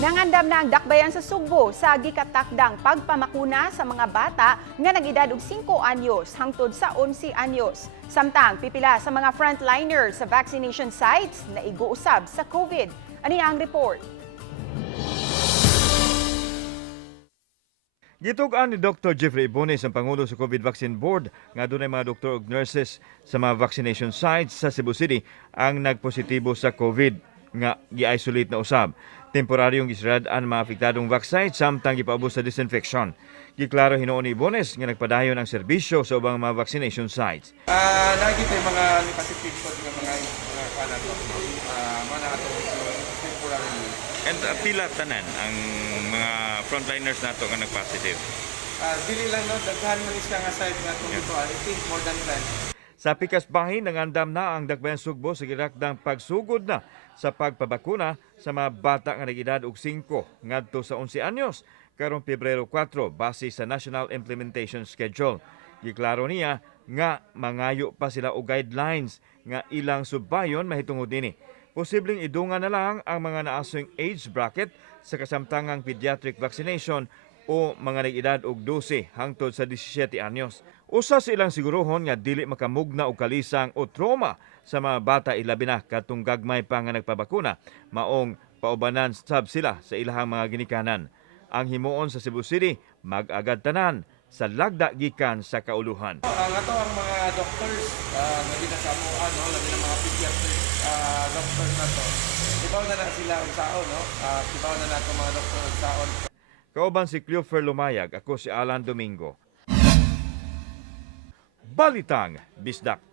Nangandam na ang dakbayan sa Sugbo sa gikatakdang pagpamakuna sa mga bata nga nag-edad og 5 anyos hangtod sa 11 anyos. Samtang pipila sa mga frontliners sa vaccination sites na iguusab sa COVID. Ani ang report? Gitugan ni Dr. Jeffrey Ibones, ang Pangulo sa COVID Vaccine Board, nga doon ay mga doktor ug nurses sa mga vaccination sites sa Cebu City ang nagpositibo sa COVID nga gi-isolate na usab. Temporaryong gisradaan mga apektadong vaccine samtang gipaubos sa disinfection. Giklaro hinuon ni Ibones nga nagpadayon ang serbisyo sa ubang mga vaccination sites. Lagi tayo mga positive po mga kanan po. Mga temporary. And pila tanan ang mga frontliners nato nga nagpositive. Dili lang no, daghan man siya nga side nga dito. I think more than 10. Sa pikas bahin, nangandam na ang Dakbayan Sugbo sa girakdang pagsugod na sa pagpabakuna sa mga bata nga nag-edad og 5 ngadto sa 11 anyos karong Pebrero 4 base sa National Implementation Schedule. Giklaro niya nga mangayo pa sila og guidelines nga ilang subayon mahitungod dinhi. Posibleng idungan na lang ang mga naasong age bracket sa kasamtangang pediatric vaccination o mga nag-edad og 12 hangtod sa 17 anyos. Usa sa ilang sigurohon nga dili makamugna og kalisang o trauma sa mga bata ilabi na katong gagmay pa nga nagpabakuna maong paubanan sab sila sa ilahang mga ginikanan. Ang himuon sa Cebu City mag-agad tanan sa lagda gikan sa kauluhan. Ang ato ang mga doctors nga ginasamuan no, labi na mga pediatric doctors nato. Ibaw na sila ang saon no. Ibaw na nato mga doktor ang saon. Kauban si Cleofer Lumayag, ako si Alan Domingo. Balitang Bisdak.